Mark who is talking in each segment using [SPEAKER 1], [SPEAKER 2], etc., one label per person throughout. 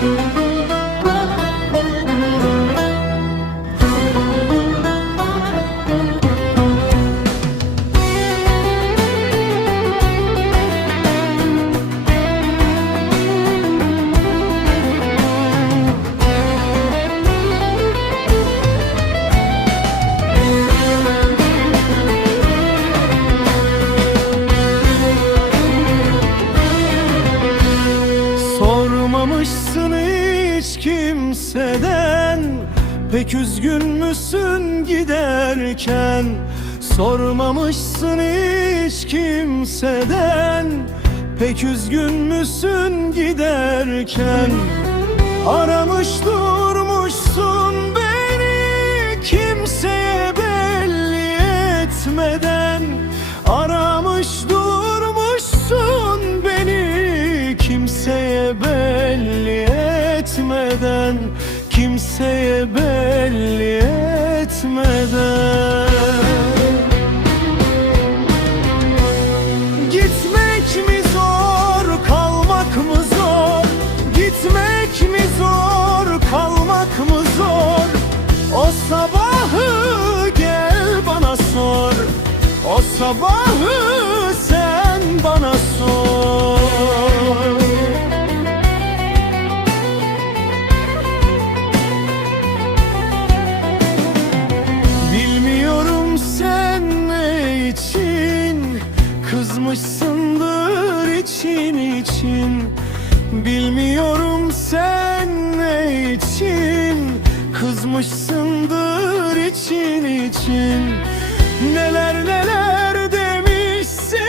[SPEAKER 1] Música Pek üzgün müsün giderken? Sormamışsın hiç kimseden. Pek üzgün müsün giderken? Aramış durmuşsun beni Kimseye belli etmeden. Aramış durmuşsun beni Kimseye belli etmeden Kimseye belli etmeden Gitmek mi zor, kalmak mı zor? Gitmek mi zor, kalmak mı zor? O sabahı gel bana sor. O sabahı Kızmışsındır için için. Bilmiyorum sen ne için. Kızmışsındır için için. Neler neler demişsindir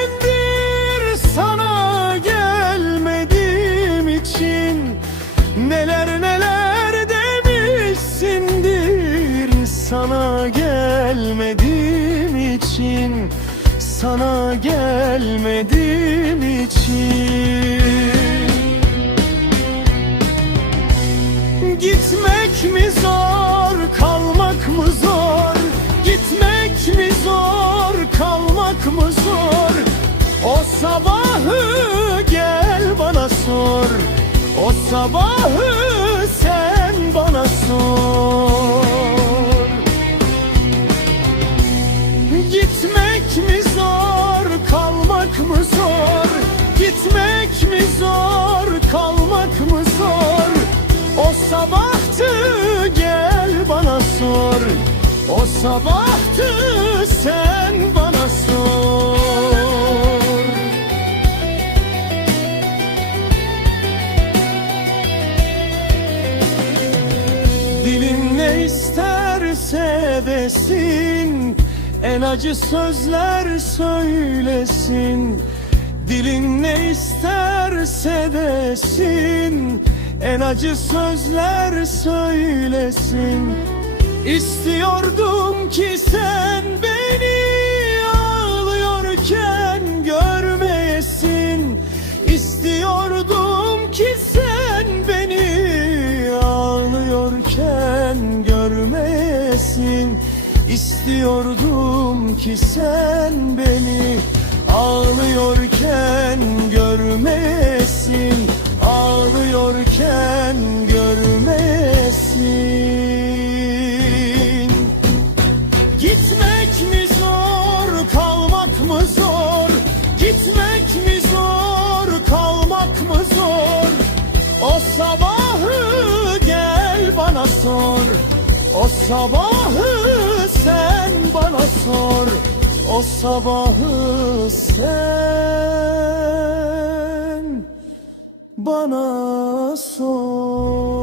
[SPEAKER 1] Sana gelmediğim için. Neler neler demişsindir Sana gelmediğim için Sana gelmediğim için Gitmek mi zor, kalmak mı zor? Gitmek mi zor, kalmak mı zor? O sabahı gel bana sor. O sabahı zor? Gitmek mi zor, kalmak mı zor? O sabahtı gel bana sor. O sabahtı sen bana sor. Dilin ne isterse desin En acı sözler söylesin Dilin ne isterse desin En acı sözler söylesin. İstiyordum ki sen beni ağlıyorken görmeyesin. İstiyordum ki sen beni ağlıyorken görmeyesin. İstiyordum ki sen beni ağlıyorken görmeyesin Ağlıyorken görmeyesin Gitmek mi zor, kalmak mı zor? Gitmek mi zor, kalmak mı zor? O sabahı gel bana sor. O sabahı Sabahı sen bana sor.